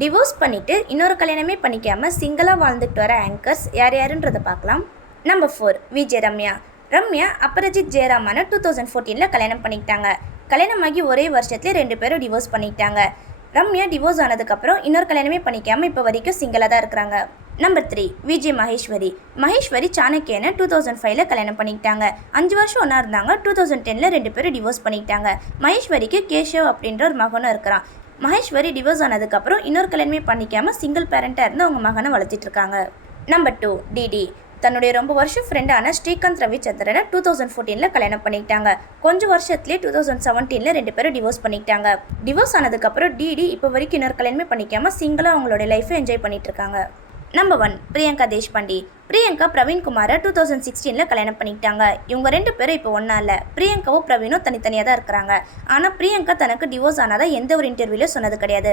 Divorce பண்ணிவிட்டு இன்னொரு கல்யாணமே பண்ணிக்காமல் சிங்கிளாக வாழ்ந்துட்டு வர ஆங்கர்ஸ் யார் யாருன்றதை பார்க்கலாம். நம்பர் 4 விஜய் ரம்யா. ரம்யா அபராஜித் ஜெயராமான 2014 கல்யாணம் பண்ணிக்கிட்டாங்க. கல்யாணமாகி ஒரே வருஷத்துலேயே 2 பேரும் டிவோர்ஸ் பண்ணிக்கிட்டாங்க. ரம்யா டிவோர்ஸ் ஆனதுக்கப்புறம் இன்னொரு கல்யாணமே பண்ணிக்காமல் இப்போ வரைக்கும் சிங்கிளாக தான் இருக்கிறாங்க. நம்பர் 3 விஜய் மகேஸ்வரி. மகேஸ்வரி சாணக்கியனை 2005 கல்யாணம் பண்ணிக்கிட்டாங்க. 5 வருஷம் ஒன்றா இருந்தாங்க. 2010 2 பேரும் டிவோர்ஸ் பண்ணிக்கிட்டாங்க. மகேஸ்வரிக்கு கேஷவ் அப்படின்ற ஒரு மகனும் இருக்கிறான். மகேஸ்வரி டிவோர்ஸ் ஆனதுக்கப்புறம் இன்னொரு கல்யாணமே பண்ணிக்காமல் சிங்கிள் பேரண்ட்டாக இருந்து அவங்க மகனை வளர்த்திட்டு இருக்காங்க. Number 2 DD. தன்னுடைய ரொம்ப வருஷம் ஃப்ரெண்டான ஸ்ரீகாந்த் ரவிச்சந்திரனை 2014 கல்யாணம் பண்ணிக்கிட்டாங்க. கொஞ்சம் வருஷத்துலேயே 2017 2 பேரும் டிவோர்ஸ் பண்ணிக்கிட்டாங்க. டிவோர்ஸ் ஆனதுக்கப்புறம் டிடி இப்போ வரைக்கும் இன்னொரு கல்யாணமே பண்ணிக்காமல் சிங்கிளாக அவங்களோட லைஃப்பை என்ஜாய் பண்ணிட்டு இருக்காங்க. நம்பர் 1 பிரியங்கா தேஷ்பாண்டி. பிரியங்கா பிரவீன்குமாரை 2016 கல்யாணம் பண்ணிக்கிட்டாங்க. இவங்க 2 பேரும் இப்போ ஒன்றா இல்லை. பிரியங்காவும் பிரவீனும் தனித்தனியாக தான் இருக்கிறாங்க. ஆனால் பிரியங்கா தனக்கு டிவோர்ஸ் ஆனதாக எந்த ஒரு இன்டர்வியூலையும் சொன்னது கிடையாது.